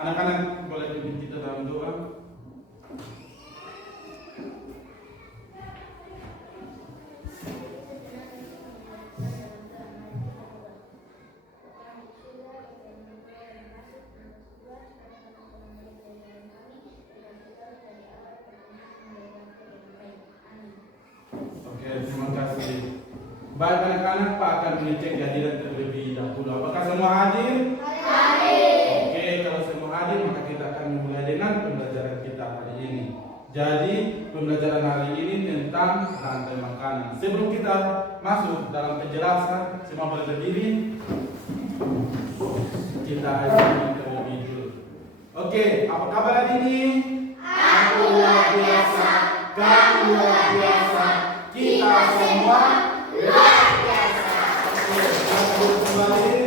Anak-anak boleh pimpin kita dalam doa. Oke, terima kasih. Baik anak-anak, Pak akan mengecek kehadiran terlebih dahulu. Apakah semua hadir? Oke, kalau semua hadir maka kita akan memulai dengan pembelajaran kita hari ini. Jadi, pembelajaran hari ini tentang rantai makanan. Sebelum kita masuk dalam penjelasan, semua boleh berdiri. Kita akan terlebih dulu. Oke, apa kabar hari ini? Aku luar biasa, kamu luar biasa, kita semua luar biasa. Oke, kita duduk kembali.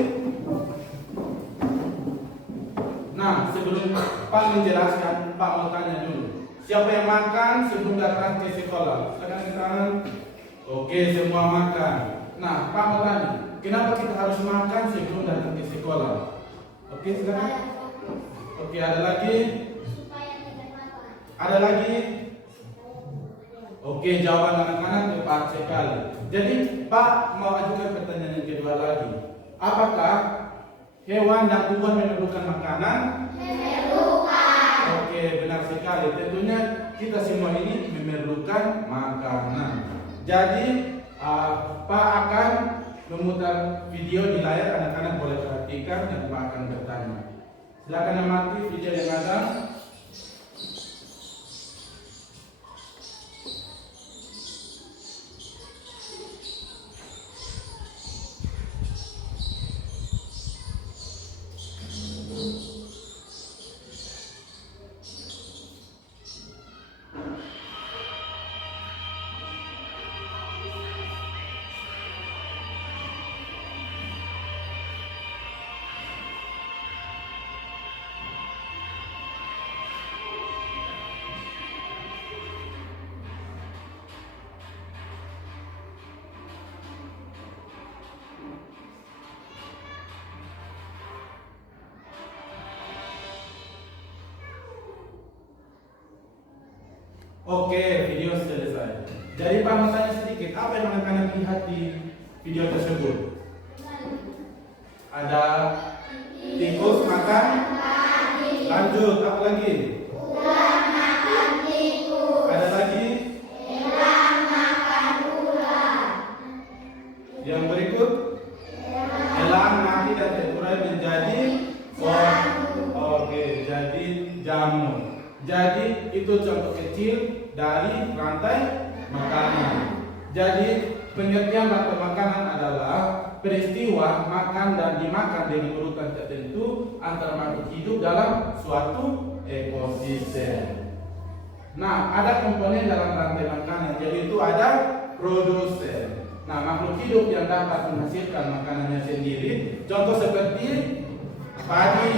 Nah, sebelum Pak menjelaskan, Pak mau tanya dulu. Siapa yang makan sebelum datang ke sekolah? Silakan angkat tangan. Oke, semua makan. Nah, Pak mau tanya, kenapa kita harus makan sebelum datang ke sekolah? Oke, silakan. Oke, ada lagi? Ada lagi? Oke, jawaban anak-anak tepat sekali. Jadi, Pak mau ajukan pertanyaan yang kedua lagi. Apakah hewan yang tumbuh memerlukan makanan? Memerlukan. Oke, benar sekali. Tentunya kita semua ini memerlukan makanan. Jadi, Pak akan memutar video di layar, anak-anak boleh perhatikan dan Pak akan bertanya. Silakan amati video yang ada. Oke, video selesai. Jadi Pak mau tanya sedikit, apa yang anak-anak lihat di video tersebut? Ada tikus makan? Lanjut, apa lagi? Ular makan tikus. Ada lagi? Elang makan ular. Yang berikut? Elang mati dan terurai menjadi Oke, jadi jamur. Jadi itu contoh kecil dari rantai makanan. Jadi pengertian rantai makanan adalah peristiwa makan dan dimakan dengan urutan tertentu antara makhluk hidup dalam suatu ekosistem. Nah, ada komponen dalam rantai makanan, yaitu ada produsen. Nah, makhluk hidup yang dapat menghasilkan makanannya sendiri, contoh seperti padi,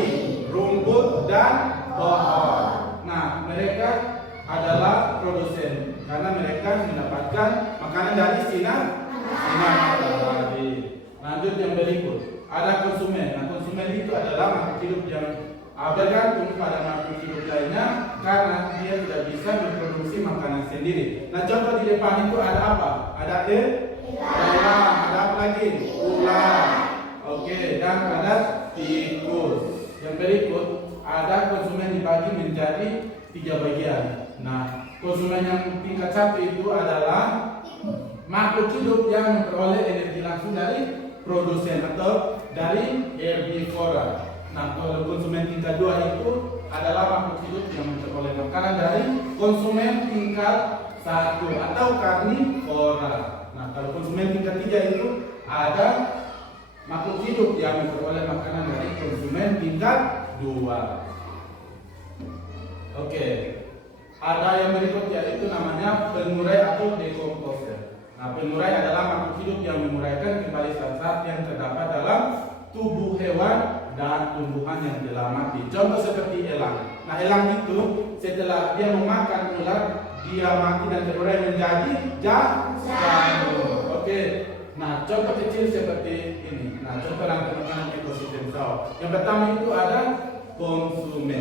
rumput, dan pohon. Nah, mereka adalah produsen karena mereka mendapatkan makanan dari sinar matahari. Lanjut yang berikut, ada konsumen. Nah, konsumen itu adalah makhluk hidup yang bergantung pada makhluk hidup lainnya karena dia tidak bisa memproduksi makanan sendiri. Nah, contoh di depan itu ada apa? Ada elang, ada apa lagi? Ular. Oke, dan ada tikus. Yang berikut, ada konsumen dibagi menjadi 3 bagian. Nah, konsumen yang tingkat 1 itu adalah makhluk hidup yang memperoleh energi langsung dari produsen atau dari herbivora. Nah, kalau konsumen tingkat 2 itu adalah makhluk hidup yang memperoleh makanan dari konsumen tingkat 1 atau karnivora. Nah, kalau konsumen tingkat 3 itu ada makhluk hidup yang memperoleh makanan dari konsumen tingkat 2. Oke, ada yang berikut yaitu namanya pengurai atau decomposer. Nah, pengurai adalah makhluk hidup yang menguraikan kembali zat-zat yang terdapat dalam tubuh hewan dan tumbuhan yang telah mati. Contoh seperti elang. Nah, elang itu setelah dia memakan ular, dia mati dan terurai menjadi jamur. Oke. Nah, contoh kecil seperti ini. Nah, contoh rantai makanan ekosistem sawah. Yang pertama itu ada konsumen.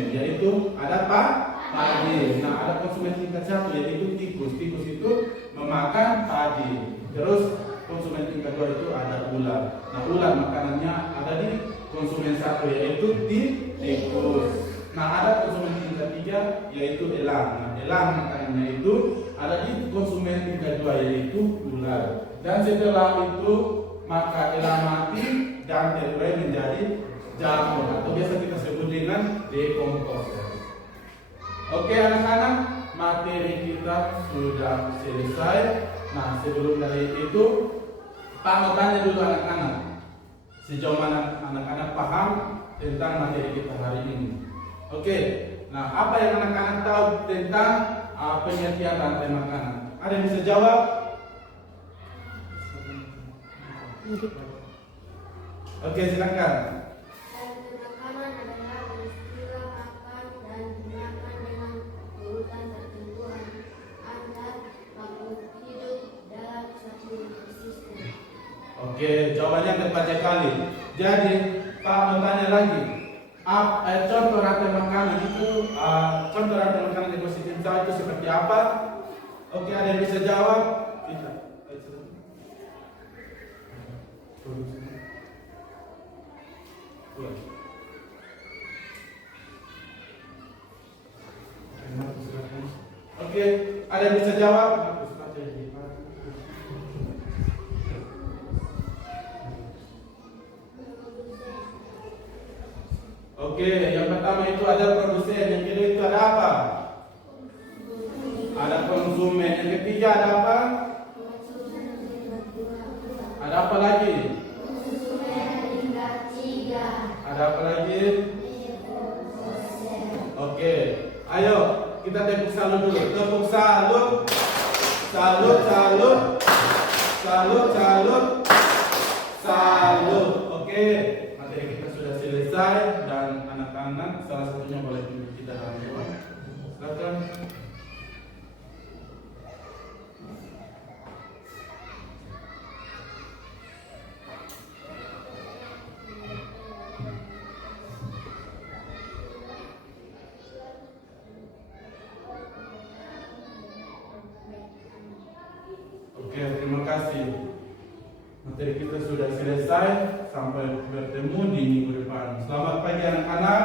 yaitu ada padi. Nah, ada konsumen tingkat 1 yaitu tikus. Tikus itu memakan padi. Terus konsumen tingkat 2 itu ada ular. Nah, ular makanannya ada di konsumen 1 yaitu tikus. Nah, ada konsumen tingkat 3 yaitu elang. Nah, elang makanannya itu ada di konsumen tingkat 2 yaitu ular. Dan setelah itu maka elang mati dan terurai menjadi jamur atau biasa kita sebut dengan dekomposer. Oke anak-anak, materi kita sudah selesai. Nah, sebelum dari itu Pak mau tanya dulu anak-anak, sejauh mana anak-anak paham tentang materi kita hari ini? Oke, nah apa yang anak-anak tahu tentang pengertian rantai makanan? Ada yang bisa jawab? Oke, silakan. Rantai makanan adalah peristiwa makan dan dimakan dengan urutan tertentu antar makhluk hidup dalam suatu ekosistem. Oke, jawabannya tepat sekali. Jadi, Pak mau tanya lagi. Contoh rantai makanan itu, contoh rantai makanan ekosistem itu seperti apa? Oke, ada yang bisa jawab? Bisa. Oke, ada yang bisa jawab? Oke, yang pertama itu ada produsen, yang kedua itu ada apa? Ada konsumen, yang ketiga ada apa? Ada apa lagi? Ada apa lagi? Oke, ayo kita tepuk salut dulu. Tepuk salut, salut, salut, salut, salut, salut. Oke, materi kita sudah selesai dan anak-anak salah satunya boleh kita lanjut. Silakan. Oke, terima kasih. Materi kita sudah selesai. Sampai bertemu di minggu depan. Selamat pagi anak-anak.